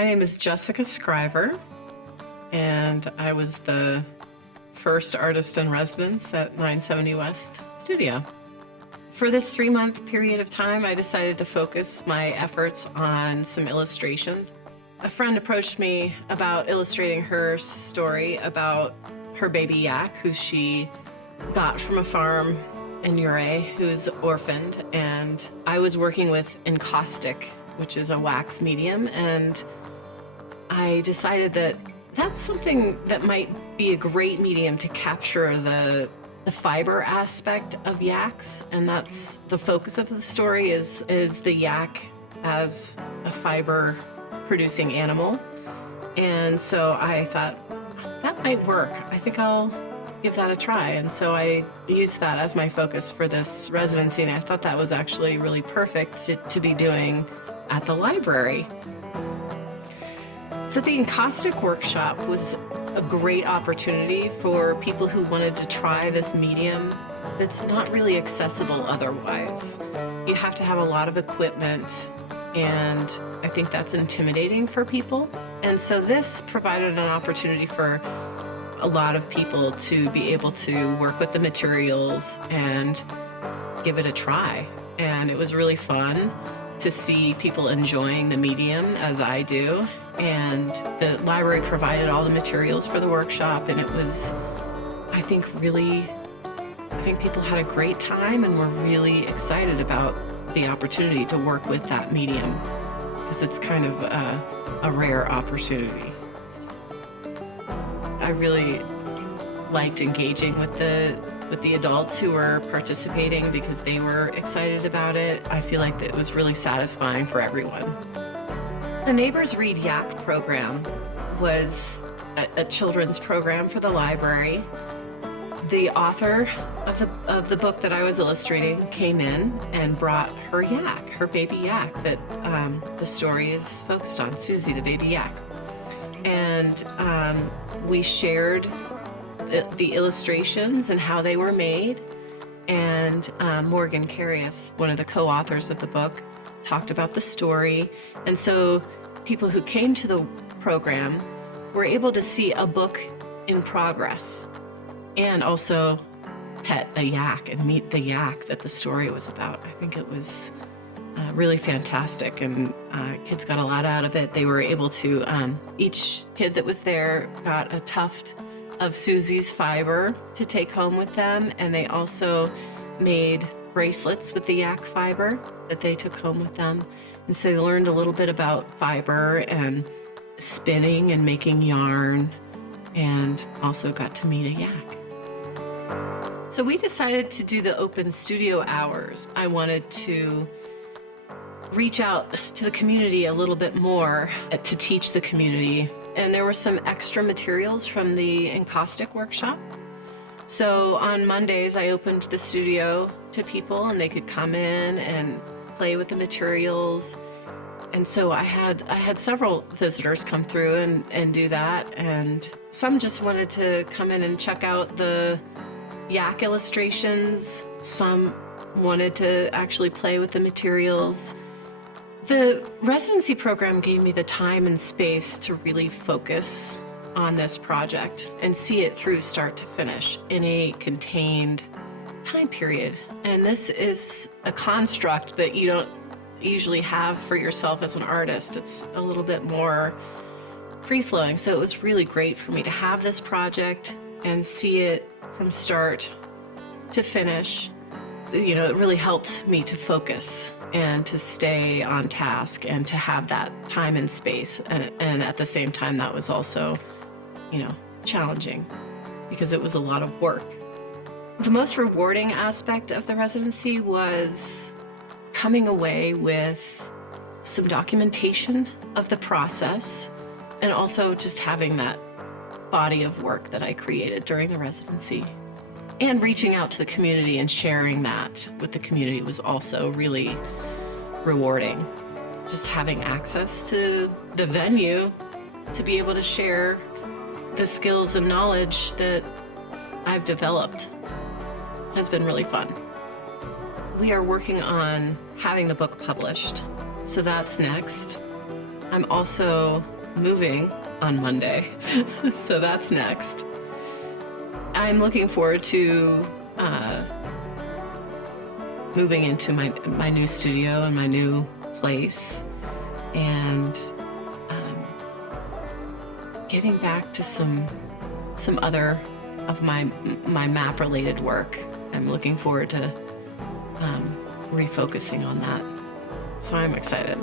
My name is Jessica Scriver, and I was the first artist in residence at 970 West Studio. For this 3-month period of time, I decided to focus my efforts on some illustrations. A friend approached me about illustrating her story about her baby yak, who she got from a farm in Uray, who's orphaned, and I was working with encaustic, which is a wax medium, and I decided that that's something that might be a great medium to capture the fiber aspect of yaks, and that's the focus of the story is the yak as a fiber producing animal. And so I thought that might work. I think I'll give that a try. And so I used that as my focus for this residency, and I thought that was actually really perfect to be doing at the library. So the encaustic workshop was a great opportunity for people who wanted to try this medium that's not really accessible otherwise. You have to have a lot of equipment, and I think that's intimidating for people. And so this provided an opportunity for a lot of people to be able to work with the materials and give it a try. And it was really fun to see people enjoying the medium as I do. And the library provided all the materials for the workshop, and it was, I think people had a great time and were really excited about the opportunity to work with that medium, because it's kind of a rare opportunity. I really liked engaging with the adults who were participating because they were excited about it. I feel like it was really satisfying for everyone. The Neighbors Read Yak program was a children's program for the library. The author of the book that I was illustrating came in and brought her yak, her baby yak that the story is focused on, Susie, the baby yak. And we shared the illustrations and how they were made. And Morgan Carius, one of the co-authors of the book, talked about the story. And so people who came to the program were able to see a book in progress and also pet a yak and meet the yak that the story was about. I think it was really fantastic, and kids got a lot out of it. They were able to, each kid that was there got a tuft of Susie's fiber to take home with them, and they also made bracelets with the yak fiber that they took home with them. And so they learned a little bit about fiber and spinning and making yarn, and also got to meet a yak. So we decided to do the open studio hours. I wanted to reach out to the community a little bit more to teach the community. And there were some extra materials from the encaustic workshop. So on Mondays, I opened the studio to people, and they could come in and play with the materials. And so I had several visitors come through and do that. And some just wanted to come in and check out the yak illustrations. Some wanted to actually play with the materials. The residency program gave me the time and space to really focus on this project and see it through start to finish in a contained time period. And this is a construct that you don't usually have for yourself as an artist. It's a little bit more free-flowing. So it was really great for me to have this project and see it from start to finish. You know, it really helped me to focus and to stay on task and to have that time and space. And at the same time, that was also, challenging because it was a lot of work. The most rewarding aspect of the residency was coming away with some documentation of the process, and also just having that body of work that I created during the residency. And reaching out to the community and sharing that with the community was also really rewarding. Just having access to the venue to be able to share the skills and knowledge that I've developed has been really fun. We are working on having the book published, so that's next. I'm also moving on Monday, so that's next. I'm looking forward to moving into my new studio and my new place, and getting back to some other of my map-related work. I'm looking forward to refocusing on that, so I'm excited.